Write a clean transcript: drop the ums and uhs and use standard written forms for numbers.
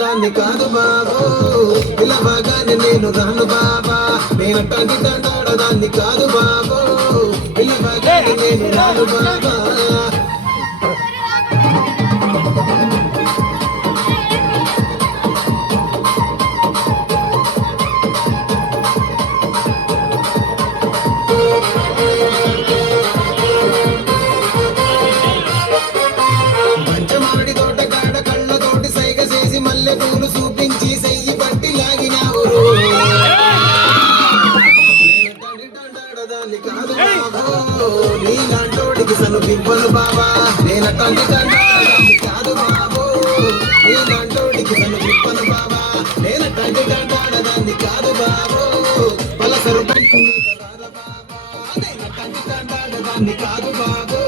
తండాడదాన్ని కాదు బాబు పిలవగానే నేను రాను బాబా నేను తండాడదాన్ని కాదు బాబు పిలవగానే నేను రాను బాబా పూలు చూపించి సెయ్యి పట్టి లాగినావు దాన్ని కాదు బాబు నీలాంటోడికి సనుపింపను బాబా నేను తండ్రి తండ్రి కాదు బాబు నీలాంటోడికి సనుపింపను బాబా నేను తండ్రి తండ్రి కాదు బాబు పలసరు బాబా నేను తండ్రి తండ్రి కాదు బాబు